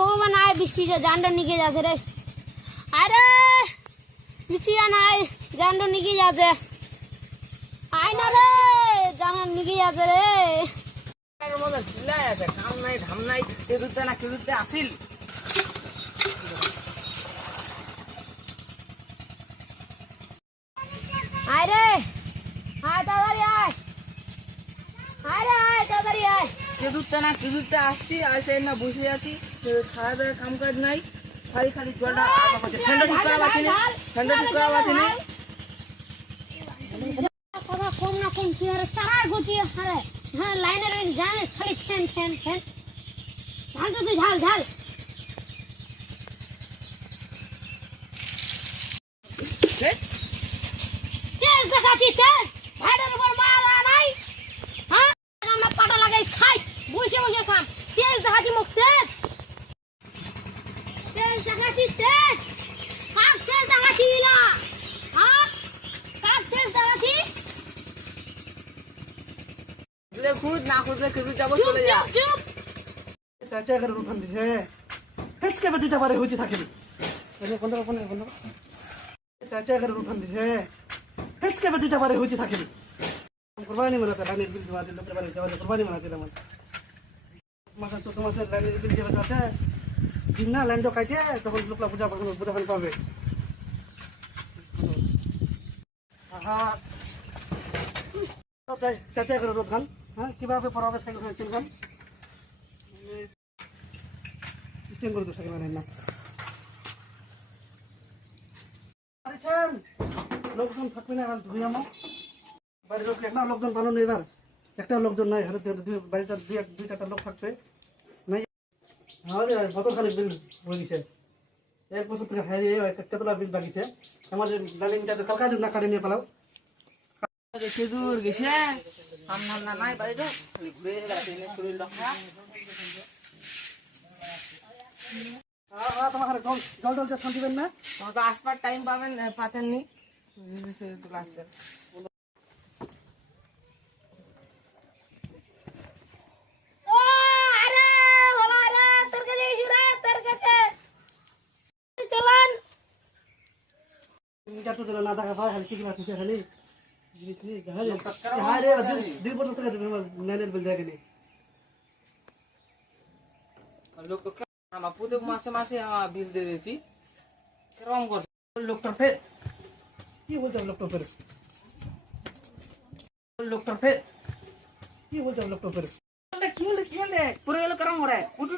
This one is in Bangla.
ভগবান আয় বৃষ্টি জানটা নিকে যাচ্ছে রে আরে বৃষ্টি নাই জানটা নিকে যাচ্ছে আয় না রে জানা নিকে যাচ্ছে রে কাম নাই ধাম নাই কেদুরতে না কেদুরতে আসিল আয় রে আয় তাড়াতাড়ি আয় আয় রে আয় তাড়াতাড়ি আয় কেদুরতে না কেদুরতে আসছি আসে না বসে আছি খাওয়া দাওয়া কাম কাজ নাই খালি খালি জলটা ঠান্ডা ঠিক করা আছে না ঠান্ডা ঠিক করা আছে না কথা কম না কম কি আরে চারার গচিয়ে হারে হ্যাঁ লাইনের ওই জানে খালি ফ্যান ফ্যান ফ্যান ঝাল তো তুই ঝাল ঝাল তেল দেখাচ্ছি তেল ভাইটার উপর মালা নাই হ্যাঁ আমরা পাটা লাগাইস খাইস বসে বসে খাম তেল দেখাচ্ছি মুখ তেল তেল দেখাচ্ছি তেল কার তেল দেখাচ্ছি না হ্যাঁ কার তেল দেখাচ্ছি খুদ না খুদলে কেদুর যাবো চুপ চলে যা চুপ চুপ চাচা করে উঠান দিছে হেচকে বে দুইটা বারে হইতে থাকেনি বন্ধ বন্ধ চাচা করে উঠান দিছে হেচকে বে দুইটা বারে হইতে থাকেনি কুরবানি মানাতে রানীর বিল দেওয়া দিল কুরবানি মানাতে আমার মাসে চোদ্দ মাসের রানীর বিল দেওয়া যাচ্ছে দিন না লাইন কাটে তখন লোকলা পূজা বুঝাখান পাবে চাচা করে রোদ খান হ্যাঁ কিভাবে পড়াবে সাইকেল চলবেন স্টেম করে সাইকেল আনেন না লোকজন থাকবে না এবার ধুই আমার বাড়ির লোক একটা লোকজন ভালো নেই এবার একটা লোকজন নাই বাড়িটা দুই চারটা লোক থাকবে নাই বছর খানিক বিল হয়ে গেছে 1 বছর থেকে হারিয়ে কতলা বিল বাকিছে আমাদের ডালিমটা কালকা না কাটে নিয়ে পালাও কেদুর গেছে কাম ধাম না নাই বাড়িতে খালি ঘুরে বেড়াচ্ছে এনে শরীর লক্ষা তোমার জল জল শান্তি দিবেন না তোমার তো আসবার টাইম পাচ্ছেননি আসছেন ও আরে ওলা আরে তোর কাছে ইস্যু রে তোর কাছে চলন এটা তো না দেখা ভাই খালি কিছু না কিছু খালি দুই বছর থেকে নাইনের বিল দেখেনি লোক আমার প্রত্যেক মাসে মাসে আমার বিল দিয়ে দিয়েছি কেরম করছে লোকটার ফের কি বলতে লোকটা ফের লোকটার ফের কি বলতে লোকটা ফের কি হলে পুরো গেল কেরম ওরে উঠু